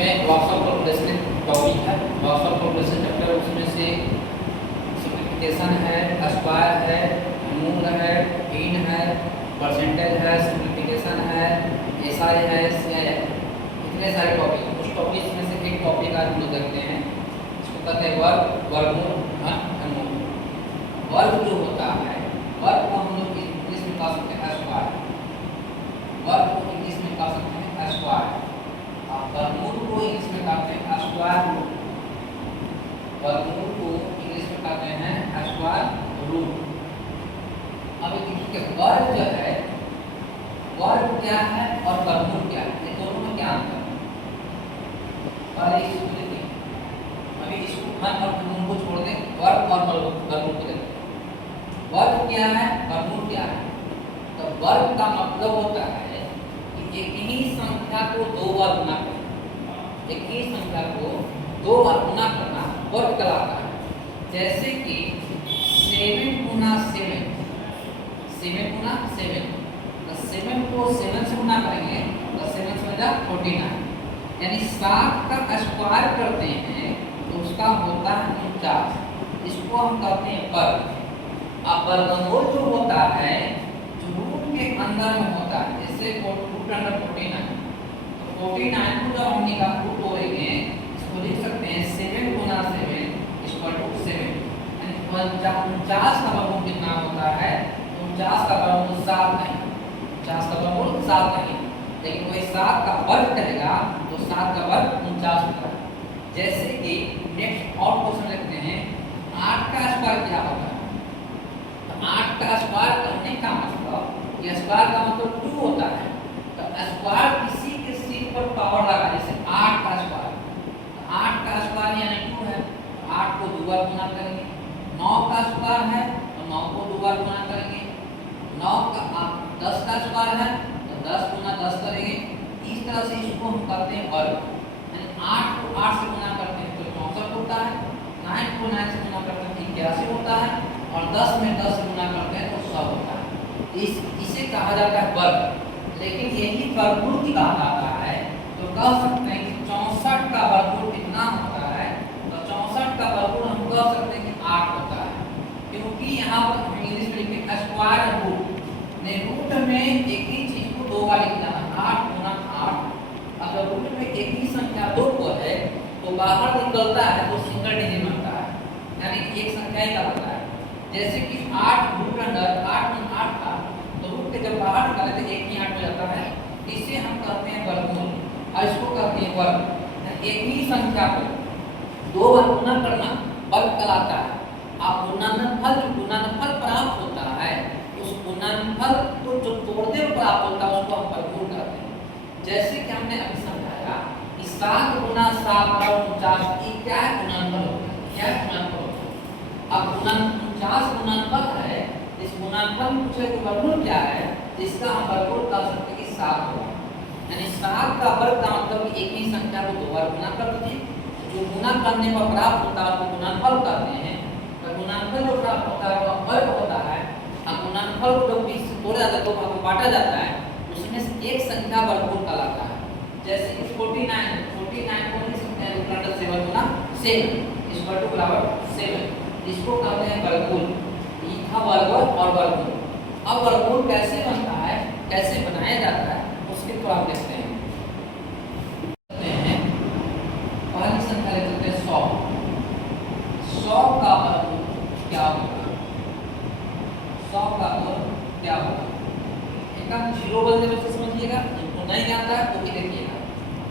इसमें loss of calculation topic है, loss of calculation chapter, उसमें से सिंप्लीफिकेशन है, स्क्वायर है, मूल है, मीन है, परसेंटेज है, सिंप्लीफिकेशन है, एसआई है, सीआई है, इतने सारे टॉपिक। उस टॉपिक में से एक टॉपिक आज हम लोग देखते हैं, इसको कहते हैं वर्ग, वर्गमूल, घनमूल। वर्ग जो होता है, वर्ग को हम लोग इंग्लिश में कह सकते हैं स्क्वायर, वर्ग को इंग्लिश में कह सकते हैं स्क्वायर, और वर्गमूल को इंग्लिश में कहते हैं स्क्वायर रूट। वर्गमूल को इंग्लिश में कहते हैं स्क्वायर रूट। अब देखिए वर्ग जो है, वर्ग क्या है और वर्गमूल क्या है, ये दोनों में क्या अंतर है? पहले इसको देखिए, अभी इसको घन और मूल को छोड़ दें, वर्ग और वर्गमूल को देखते हैं। वर्ग क्या है, वर्गमूल क्या है? तो वर्ग का मतलब होता है कि एक ही संख्या को दो बार गुना करना, एक ही संख्या को दो बार गुना करना वर्ग कहलाता है। जैसे कि 7 गुना 7, 7 गुना 7, तो 7 को 7 से गुना करेंगे तो 7 से बचा 49, यानी 7 का स्क्वायर करते हैं तो उसका होता है 49, इसको हम कहते हैं वर्ग। अब वर्गमूल जो होता है, जो रूट के अंदर में होता है, जैसे रूट अंडर 49, तो 49 को जब हम निकाल रूट तोड़ेंगे, इसको लिख सकते हैं 7 गुना 7 इक्वल टू 7, यानी 49 का वर्गमूल कितना होता है? 49 का वर्गमूल 7 नहीं, 50 का वर्गमूल 7 नहीं, लेकिन कोई 7 का वर्ग करेगा तो 7 का वर्ग 49 होता है। जैसे कि नेक्स्ट और क्वेश्चन लिखते हैं, 8 का स्क्वायर क्या होता है? 8 का स्क्वायर करने का मतलब, या स्क्वायर का मतलब 2 होता है, तो स्क्वायर किसी के सीट पर पावर लगा, जैसे 8 का स्क्वायर, तो 8 का स्क्वायर यानी 2 है, तो 8 को 2 बार गुना करेंगे। 9 का स्क्वायर है तो 9 को 2 बार गुना करेंगे। 10 का स्क्वायर है तो 10 गुना 10 करेंगे। इस तरह से इसको हम करते हैं वर्ग, यानी 8 को 8 से गुना करते हैं तो 64 होता है, 9 को 9 से गुना करते हैं तो 81 होता है, और 10 में 10 से गुना करते हैं तो 100 होता है। इसे कहा जाता है वर्ग। लेकिन यही वर्गमूल की बात आता है तो कह सकते हैं कि 64 का वर्गमूल कितना होता है? तो 64 का वर्गमूल हम कह सकते हैं कि 8 होता है, क्योंकि यहाँ पर हम इंग्लिश में लिखते हैं स्क्वायर रूट, ने रूट में एक ही चीज को दो बार लिखना है, 8 गुना 8। अगर रूट में एक ही संख्या 2 को है तो बाहर निकलता है तो सिंगल डिजिट बनता है, यानी एक संख्या ही कहलाता है। जैसे कि 8 रूट अंडर 8 में 8 था, तो रूट के जब बाहर निकाले तो 1 ही 8 हो जाता है, इसे हम कहते हैं वर्गमूल, और इसको कहते हैं वर्ग। एक ही संख्या को दो बार गुना करना वर्ग कहलाता है। आप गुणनफल प्राप्त होता है, उस गुणनफल को जो तोड़ने पर प्राप्त होता है उसको हम वर्गमूल कहते हैं। जैसे कि हमने अभी समझाया कि 7 गुना 7 और 49 की क्या गुणनफल होता है, क्या गुणनफल होता है? अब 49 गुणनफल है, इस गुणनफल पूछे कि वर्गमूल क्या है, तो इसका हम वर्गमूल कह सकते हैं कि 7 होगा, यानी 7 का वर्ग का मतलब एक ही संख्या को दो बार गुना कर दीजिए, जो गुना करने पर प्राप्त होता है उसको गुणनफल कहते हैं। तो गुणनफल जो प्राप्त होता है वह वर्ग होता है। अब गुणनफल को जब 20 से तोड़ा जाता है, दो भाग में बांटा जाता है, उसमें से एक संख्या वर्गमूल कहलाता है। जैसे कि 49 को लिख सकते हैं रूट अंडर 7 गुना 7 इक्वल टू बराबर 7, इसको कहते हैं वर्गमूल। ये था वर्ग और वर्गमूल। अब वर्गमूल कैसे बनता है, कैसे बनाया जाता है, उसके तो आप देखते हैं। पहली संख्या ले सकते हैं 100। 100 का वर्गमूल क्या होगा? 100 का वर्ग क्या होगा? एक आप 0 बोलने में समझिएगा, जिनको नहीं आता है वो भी देखिएगा।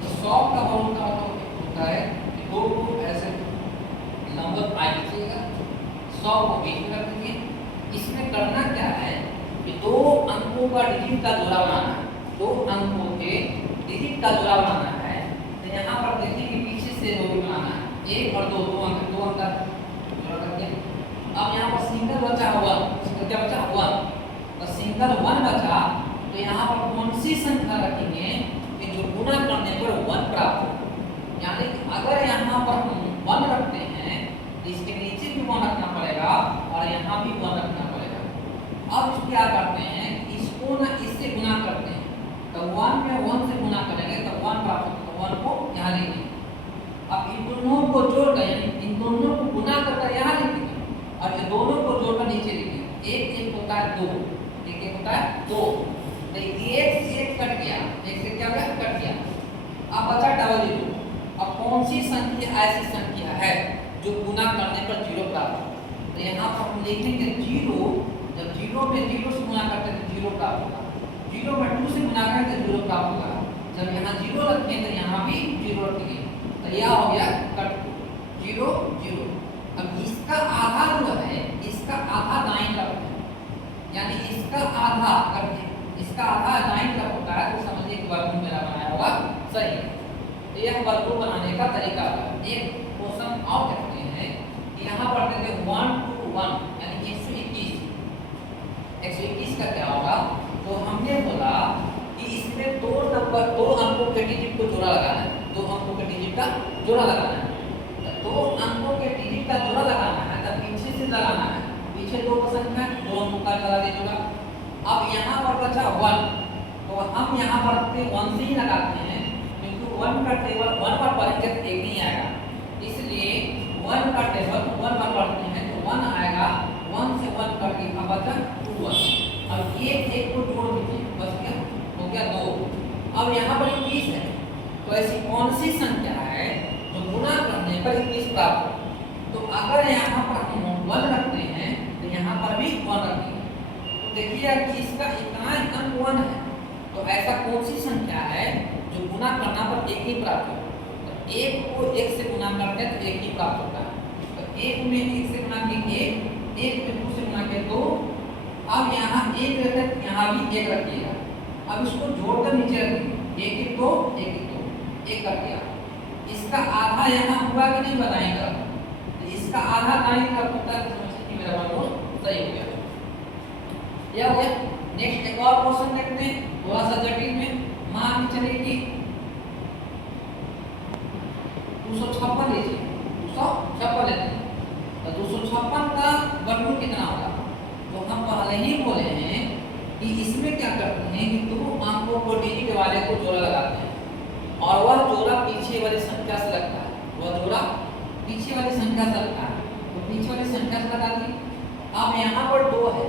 तो 100 का वर्ग का मतलब होता है कि दो को ऐसे नंबर आ लीजिएगा, 100 को बीच में रख दीजिए। इसमें करना क्या है कि दो अंकों का डिजिट का जोड़ा बनाना है, दो अंकों के डिजिट का जोड़ा बनाना है। तो यहाँ पर देखिए कि पीछे से दो भी बनाना है, 1 और 2, दो अंक का जोड़ा करके। अब यहाँ पर सिंगल बचा 1, क्या बचा 1, तो सिंगल 1 बचा, तो यहाँ पर कौन सी संख्या रखेंगे कि जो गुना करने पर 1 प्राप्त हो। यानी कि अगर यहाँ पर हम 1 रखते हैं, इसके नीचे भी 1 रखना पड़ेगा और यहाँ भी 1 रखना पड़ेगा। अब क्या करते हैं, इसको ना इससे गुना करते हैं, तो 1 में 1 से गुना करेंगे तो 1 प्राप्त होगा, 1 को यहाँ लिख दिया। अब इन दोनों को जोड़कर यानी इन दोनों को गुना करके यहाँ लिख दिया और ये दोनों को जोड़कर नीचे लिख दिया। एक एक होता है 2, एक एक होता है 2, तो एक से एक कट गया, एक से क्या होगा कट गया। अब बचा डबल 0। अब कौन सी संख्या ऐसी संख्या है जो गुना करने पर 0 प्राप्त हो? तो यहाँ पर हम लिखेंगे 0। जब 0 में 0 से गुना करते हैं तो 0 प्राप्त होगा, 0 में 2 से गुना करें तो 0 प्राप्त होगा। जब यहाँ 0 रखें तो यहाँ भी 0 रखेंगे, तो यह हो गया कट 0 0। अब इसका आधा जो है, इसका आधा दाईं तरफ है, यानी इसका आधा करके इसका आधा दाईं तरफ होता है, तो समझिए कि वर्गमूल मेरा बनाया होगा सही है। तो यह वर्गमूल बनाने का तरीका है। एक क्वेश्चन और कहते हैं कि यहाँ पर देते 1 to 1 यानी 121। 121 का क्या होगा? तो हमने बोला कि इसमें दो अंकों के डिजिट को जोड़ा लगाना है, 2 अंकों के डिजिट का जोड़ा लगाना है। तो 2 अंकों के डिजिट का जोड़ा लगाना है तो पीछे से लगाना है, पीछे 2 का संख्या है, 2 अंकों का लगा दीजिएगा। अब यहाँ पर बचा 1, तो हम यहाँ पर 1 से ही लगाते हैं, क्योंकि 1 का टेबल 1 पर पढ़ेंगे तो 1 नहीं आएगा, इसलिए 1 का टेबल 1 पर पढ़ते हैं तो 1 आएगा। 1 से 1 कट के अब बचा 2 1। अब ये एक को जोड़ दीजिए, बस क्या हो गया 2। अब यहाँ पर 21 है, तो ऐसी कौन सी संख्या है जो गुना करने पर 21 प्राप्त हो? तो अगर यहाँ पर हम 1 रखते हैं तो यहाँ पर भी 1 रखेंगे, तो देखिए कि इसका इतना अंक 1 है, तो ऐसा कौन सी संख्या है जो गुना करना पर 1 ही प्राप्त हो? तो 1 को 1 से गुना करते हैं तो 1 ही प्राप्त होता है। तो 1 में 1 से गुना किए 1 में 2 से गुना किए 2। अब यहाँ 1 रहता है, यहाँ भी 1 रखिएगा। अब इसको जोड़कर नीचे रखिए, 1 1 2 1 1 2 1 कर दिया। इसका आधा यहाँ हुआ कि नहीं बताएगा, तो इसका आधा दाईं तरफ होता है, तो समझिए कि मेरा वर्गमूल सही हो गया। यह हो गया। नेक्स्ट एक और क्वेश्चन देखते हैं, थोड़ा सा जटिल में। मान के चलिए कि 256 लीजिए, 256 लेते हैं, तो 256 का वर्गमूल कितना होगा? तो हम पहले ही बोले हैं कि इसमें क्या करते हैं कि 2 अंकों को डिजिट वाले को जोड़ा लगाते हैं और वह जोड़ा पीछे वाली संख्या से लगता है, वह जोड़ा पीछे वाली संख्या से लगता है, तो पीछे वाली संख्या से लगा दी। अब यहाँ पर 2 है,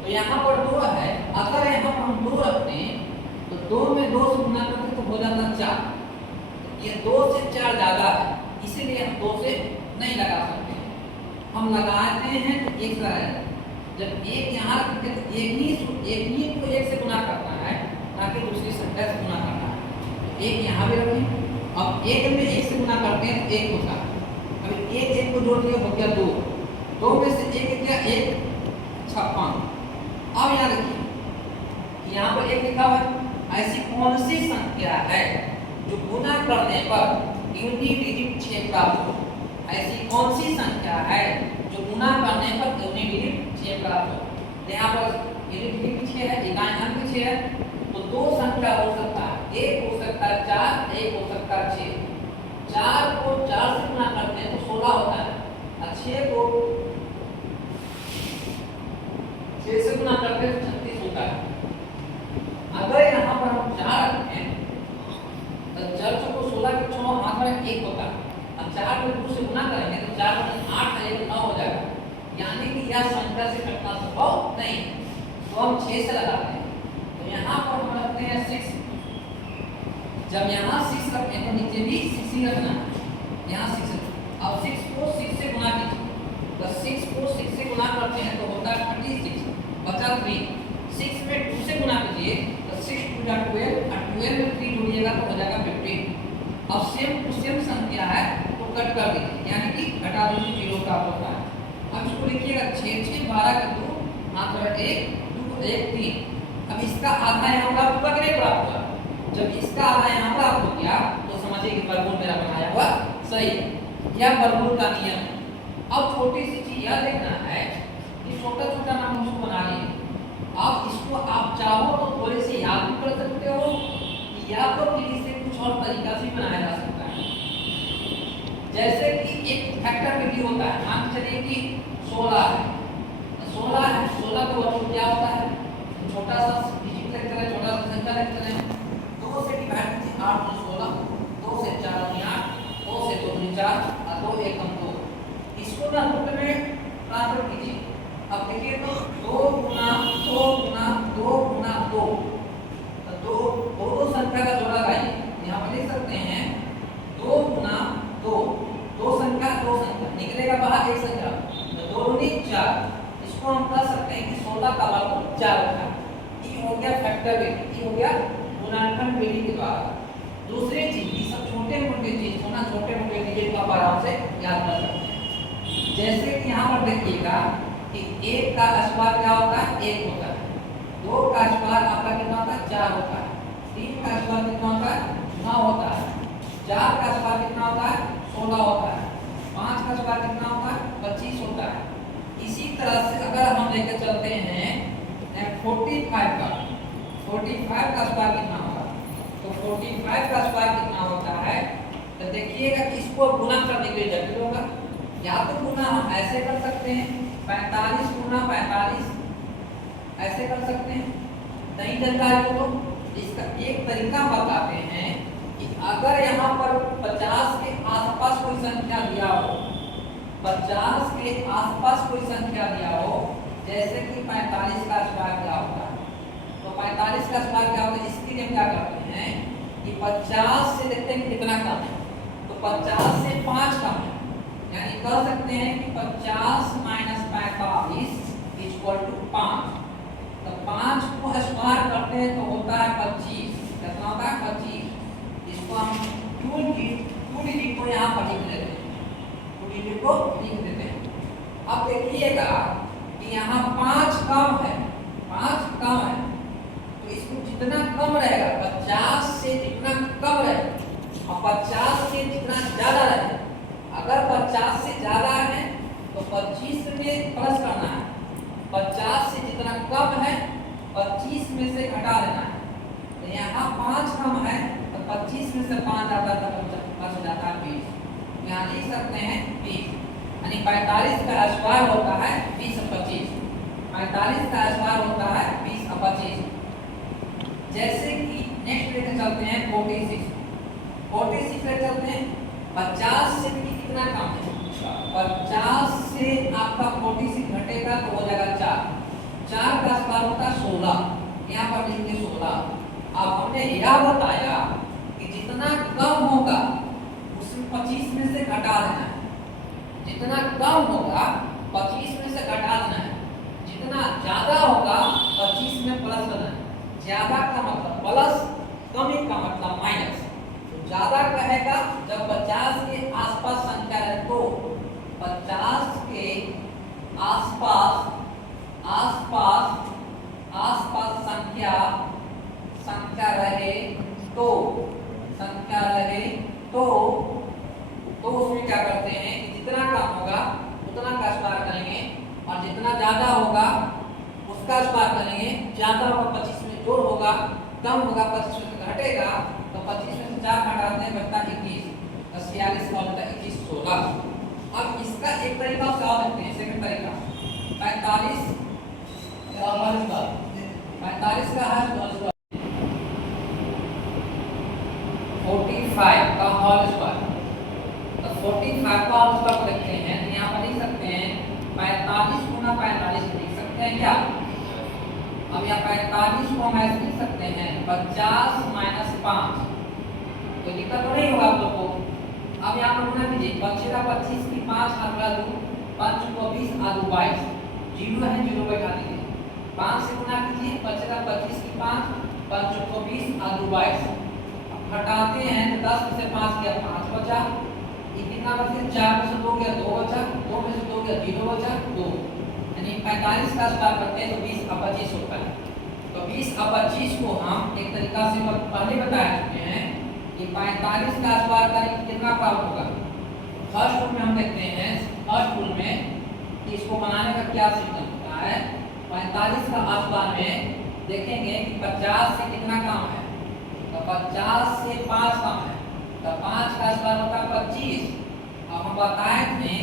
तो यहाँ पर 2 है, अगर यहाँ पर हम 2 रखते हैं तो 2 में 2 से गुना करते तो हो जाता 4। ये 2 से 4 ज्यादा है, इसीलिए हम 2 से नहीं लगा सकते हैं। हम लगाते हैं तो 1 से लगाएंगे। जब 1 यहाँ रखते तो 1 ही को 1 से गुना करना है, ताकि दूसरी संख्या से गुना करना है। तो 1 यहाँ भी रखें। अब 1 में 1 से गुना करते हैं तो 1 होता है। अभी 1 1 को जोड़ दिया, हो गया 2। 2 में से 1 क्या 1 56। अब यहाँ देखिए, यहाँ पर 1 लिखा हुआ है। ऐसी कौन सी संख्या है जो गुना करने पर यूनिट डिजिट 6 प्राप्त हो? ऐसी कौन सी संख्या है जो गुना करने पर यूनिट डिजिट 6 प्राप्त हो? यहाँ पर यूनिट डिजिट 6 है, इकाई अंक 6 है, तो 2 संख्या हो सकता है, एक हो सकता है 4, एक हो सकता है 6। 4 को 4 से गुना करते हैं तो 16 होता है, और 6 को 6 से गुना करते हैं तो 36 होता है। अगर यहाँ पर हम 4 रखें तो 4 को 16 के 6 हाथ में 1 होता है, अब 4 को 2 से गुना करेंगे तो 4 में 8 है, 9 हो जाएगा, यानी कि यह संख्या से कटना संभव नहीं है, तो हम 6 से लगाते हैं। तो यहाँ पर हम रखते हैं 6। जब यहाँ 6 रखें तो नीचे भी 6 ही रखना है, यहाँ 6। अब 6 को 6 से गुना कीजिए, तो 6 को 6 से गुना करते हैं तो होता है 36, बचा 3। 6 में 2 से गुना कीजिए तो 6 2 12, और 12 में 3 जोड़िएगा तो हो जाएगा 15। अब सेम टू सेम संख्या है तो कट कर दीजिए, यानी कि घटा दीजिए, 0 प्राप्त होता है। अब इसको लिखिएगा 6 6 12 के 2 हाथ में 1 2 1 3। अब इसका आधा यहाँ प्राप्त हुआ कि नहीं प्राप्त हुआ? जब इसका आधा यहाँ प्राप्त हो गया तो समझिए कि वर्गमूल मेरा बनाया हुआ सही है। यह वर्गमूल का नियम है। अब छोटी सी चीज यह देखना है कि छोटा छोटा नाम उसको बना लिए। अब इसको आप चाहो तो थोड़े से याद भी कर सकते हो, या तो फिर इसे कुछ और तरीका से बनाया जा सकता है। जैसे कि एक फैक्टर विधि होता है, मान चलिए कि 16 है, 16 है, 16 का वर्गमूल क्या होता है? छोटा सा डिजिट लेते हैं, छोटा सा संख्या लेते हैं, 2 से डिवाइड कीजिए 8 2 16, 2 याद कर सकते हैं। जैसे कि यहाँ पर देखिएगा कि 1 का स्क्वायर क्या होता है, 1 होता है। 2 का स्क्वायर आपका कितना होता है, 4 होता है। 3 का स्क्वायर कितना होता है, 9 होता है। 4 का स्क्वायर कितना होता है, 16 होता है। 5 का स्क्वायर कितना होता है, 25 होता है। इसी तरह से अगर हम लेकर चलते हैं 45 का, 45 का स्क्वायर कितना होगा, तो 45 का स्क्वायर कितना होता है, तो देखिएगा कि इसको गुना करने के लिए जटिल होगा। या तो गुना हम ऐसे कर सकते हैं 45 गुना 45, ऐसे कर सकते हैं। नहीं जानकारी हो तो इसका एक तरीका बताते हैं कि अगर यहाँ पर 50 के आसपास कोई संख्या दिया हो, 50 के आसपास कोई संख्या दिया हो, जैसे कि 45 का स्क्वायर क्या होता है, तो 45 का स्क्वायर क्या होता है, इसके लिए क्या करते हैं कि 50 से देखते हैं कितना कम है, तो 50 से 5 कम है, यानी कह सकते हैं कि 50 माइनस 45 इक्वल टू 5। तो 5 को स्क्वायर करते हैं तो होता है 25। कितना होता है, 25। इसको हम 2 डिजिट को यहाँ पर लिख देते हैं, 2 डिजिट को लिख देते हैं। अब देखिएगा कि यहाँ 5 कम है, 5 कम है, तो इसको जितना कम रहेगा 50 से जितना कम रहेगा और 50 से जितना ज्यादा रहेगा। अगर 50 से ज्यादा है तो 25 में प्लस करना है, 50 से जितना कम है 25 में से घटा देना है। तो यहाँ 5 कम है तो 25 में से 5 जाता है तो बच जाता है 20। यहाँ लिख सकते हैं 20, यानी 45 का स्क्वायर होता है 20 और 25। 45 का स्क्वायर होता है 20 और 25। जैसे कि नेक्स्ट लेकर चलते हैं 46। 46 लेकर चलते हैं, 50 से भी कितना कम है, 50 से आपका 46 घटेगा तो हो जाएगा 4। 4 का स्क्वायर होता है 16, यहाँ पर लिखेंगे 16। अब हमने यह बताया कि जितना कम होगा उसमें 25 में से घटा देना है, जितना कम होगा 25 में से घटा देना है, जितना ज्यादा होगा 25 में प्लस करना है। ज्यादा का मतलब प्लस, कमी का मतलब माइनस। ज्यादा कहेगा जब 50 के आसपास संख्या रहे तो 50 के आसपास संख्या रहे तो उसमें क्या करते हैं कि जितना कम होगा उतना का स्क्वायर करेंगे और जितना ज्यादा होगा उसका स्क्वायर करेंगे। ज्यादा होगा 25 में जोड़ होगा, कम होगा 25 में घटेगा, तो 25 में से 4 घटाते हैं बचता 21, 46 का होता है 21 16। अब इसका एक तरीका और देखते हैं, सेकंड तरीका 45 और 45 का हल 45 का होल स्क्वायर। तो 45 का होल स्क्वायर को देखते हैं, तो यहाँ पर लिख सकते हैं 45 गुना 45 लिख सकते हैं क्या। अब यहाँ 45 को हम ऐसे लिख सकते हैं 50 माइनस 5, तो दिक्कत तो नहीं होगा आप लोग को। अब यहाँ पर गुना कीजिए, बचेगा 25 की 5 अगला 2, 5 को 20 आदू 22, 0 है 0 बैठा दीजिए। 5 से गुना कीजिए, बचेगा 25 की 5, 5 को 20 आदू 22। घटाते हैं तो 10 में से 5 गया 5 बचा, कितना बचा 4 में से 2 गया 2 बचा, 2 में से 2 गया 0 बचा 2, यानी 45 का स्क्वायर करते हैं तो 20 और 25 होता है। तो 20 और 25 को हम एक तरीका से पहले बता चुके हैं कि 45 का स्क्वायर करें कितना प्राप्त होगा। फर्स्ट रूल में हम देखते हैं, फर्स्ट रूल में कि इसको बनाने का क्या सिस्टम होता है। 45 का स्क्वायर में देखेंगे कि 50 से कितना कम है, तो 50 से 5 कम है, तो 5 का स्क्वायर होता है 25। अब हम बताए थे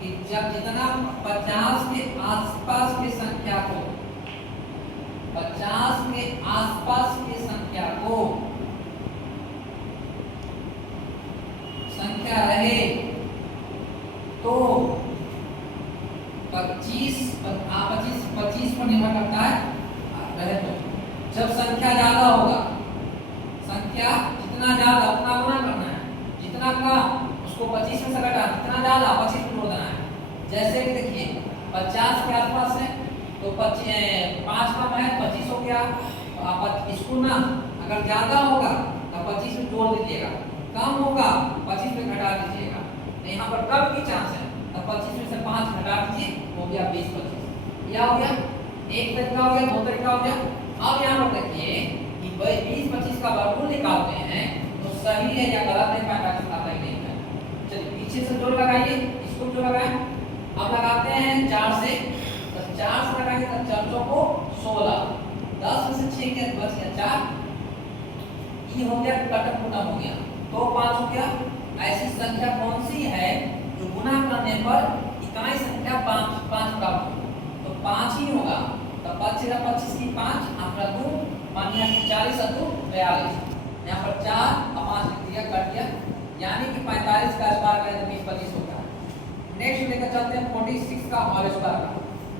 कि जब जितना 50 के आसपास की संख्या को 50 के आसपास की संख्या रहे तो 25 पर निर्भर करता है रहे तो। जब संख्या ज्यादा होगा, संख्या जितना ज्यादा उतना गुना करना है, जितना कम उसको 25 में से घटा, जितना ज्यादा 25 में जोड़ देना है। जैसे कि देखिए 50 के आसपास है तो 5 कम है 25 हो गया, तो आप इसको ना अगर ज्यादा होगा तो 25 में जोड़ दीजिएगा, कम होगा 25 में घटा दीजिएगा। तो यहाँ पर कब की चांस है, अब 25 में से 5 घटा दीजिए, हो गया 20 25। यह हो गया एक तरीका हो गया, दो तरीका हो गया। अब यहाँ पर देखिए कि 20 25 का वर्गमूल निकालते हैं तो सही है या गलत है, पैंतालीस आता ही नहीं है। चलिए पीछे से जोड़ लगाइए, इसको जोड़ लगाएं। अब लगाते हैं 4 से, तो 4 से लगाएंगे तो 4 चौको 16, 10 में से 6 के बच गया 4, ये हो गया कटक गुना हो गया, तो 5 हो गया। ऐसी संख्या कौन सी है जो गुना करने पर इकाई संख्या 5 प्राप्त हो, तो 5 ही होगा। तो 5 से 25 की 5 आंकड़ा 2 मानिए कि 40 और 2 42, यहाँ पर 4 और 5 लिख दिया, कट गया, यानी कि 45 का स्क्वायर करें तो 20 25 होगा। नेक्स्ट लेकर चलते हैं 46 का होल स्क्वायर का,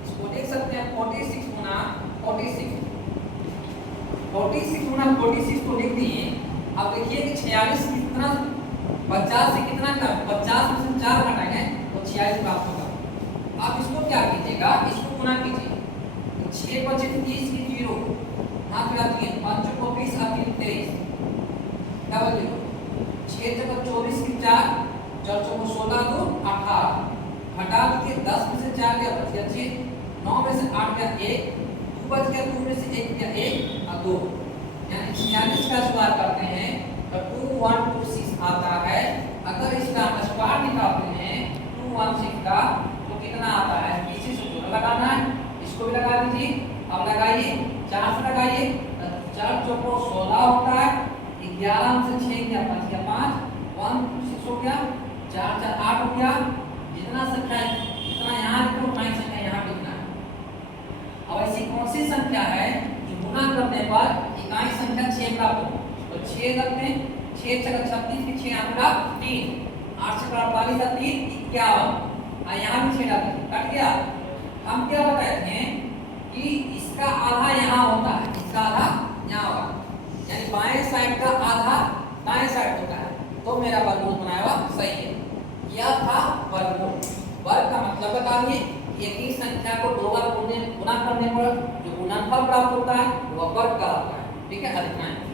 इसको देख सकते हैं 46 गुना 46, 46 गुना 46 को लिख दिए। अब देखिए कि 46 कितना 50 से कितना का 50 में से 4 घटाएंगे तो 46 प्राप्त होगा। आप इसको क्या कीजिएगा, इसको गुना कीजिए, 6 25 30 की 0 हाथ में आती है, 5 को 20 आती है 23 डबल 0, 6 जगह 24 की 4, 4 को 16 2 18, घटा दीजिए 10 में से 4 गया बच गया 6, 9 में से 8 गया 1, 2 बच गया, 2 में से 1 गया 1 और 2, यानी 46 का स्क्वायर करते हैं तो 2126 आता है। अगर इसका स्क्वायर निकालते हैं 216 का तो कितना आता है, पीछे से जोड़ लगाना है, इसको भी लगा दीजिए। अब लगाइए 4 से लगाइए, 4 चौको 16 होता है, 11 में से 6 गया बच गया 5, 1 6 हो गया, 4 4 8 हो गया, जितना संख्या जितना यहाँ लिखो उतना ही संख्या यहाँ लिखना है। अब ऐसी कौन सी संख्या है जो गुना करने पर इकाई संख्या 6 प्राप्त हो, तो 6 रखते हैं, 6 छक 36 की 6 आंकड़ा 3, 8 छक 48 का 3 51, यहाँ भी 6 डाल दीजिए, कट गया। हम क्या बताते हैं कि इसका आधा यहाँ होता है, इसका आधा यहाँ होगा, यानी बाएं साइड का आधा दाएं साइड होता है, तो मेरा वर्गमूल बनाया हुआ सही है। यह था वर्गमूल। वर्ग का मतलब बता दिए, एक ही संख्या को दो बार गुना करने पर जो गुणनफल प्राप्त होता है वह वर्ग कहलाता है। ठीक है, अधिक